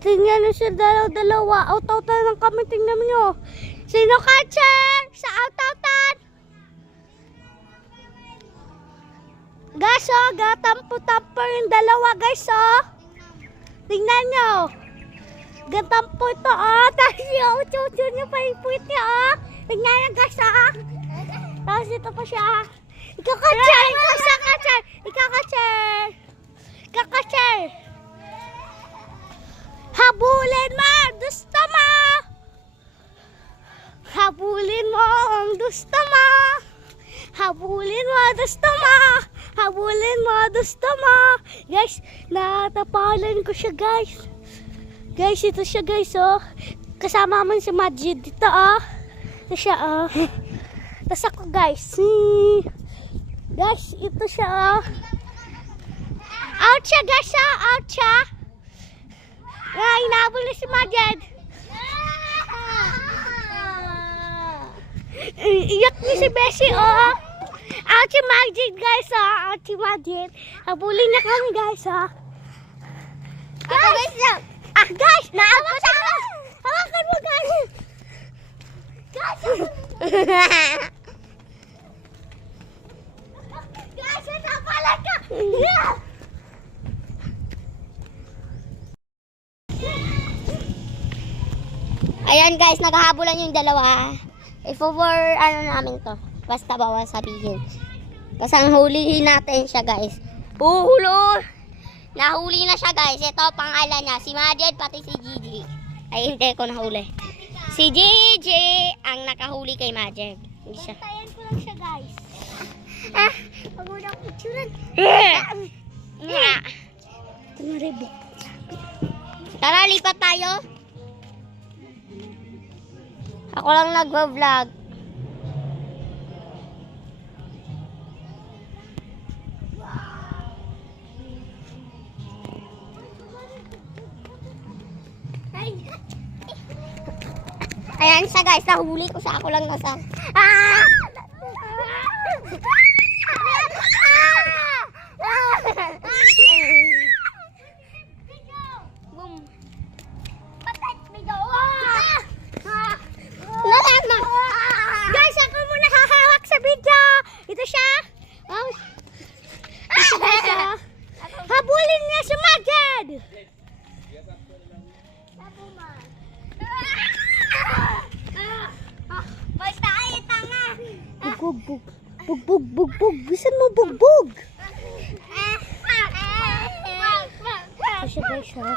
Tingnan nyo siya dalawa. Out-outan lang kami. Tingnan nyo. Sino catcher? Sa out-outan. Guys, oh. Gatampo-tampo yung dalawa, guys, oh. Tingnan nyo. Gatampo ito, oh. Tapos yung chuchu nyo pa yung puwit niya, oh. Tingnan nyo, guys, oh. Tapos ito pa siya. Ika-catcher! Ika-catcher! Ika-catcher! Ika-catcher! Habulin mo! Gusto mo! Habulin mo ang gusto mo! Habulin mo! Gusto mo! Habulin mo! Gusto mo! Guys, natapalan ko siya, guys. Guys, ito siya, guys, oh. Kasama man si Majid dito, oh. Ito siya, oh. Tapos ako, guys. Guys, ito siya, oh. Out siya, guys, oh. Out siya. Hinabol na si Majid. Iyak niya si Beshi, oh. Out si Majid, guys, oh. Out si Majid. Habulin na kami, guys, oh. Guys, guys, naabutan mo. Hawakan mo, guys. Guys, guys, napalan ka. Ayan, guys, naghahabulan yung dalawa. I-for ano namin to. Basta bawal sabihin. Kasi ang hulihin natin siya, guys. Hulo! Nahuli na siya, guys. Ito pangalan niya. Si Majid pati si Gigi. Ay, hindi ko nahuli. Si Gigi ang nakahuli kay Majid. Hindi siya. Tayan ko lang siya, guys. Pag mo na picturean. Tumaribok. Tara, lipat tayo. Ako lang nagva-vlog. Ayan siya, guys, nahuli ko siya. Ako lang nasa. Boom. Guys, ako muna hahawak sa video. Ito siya. Oh. Ito siya. Habulin niya si Majid. Basta ay tanga. Bugbog. Bugbog, bugbog. Bisan mo bugbog. Ito siya, guys, ha.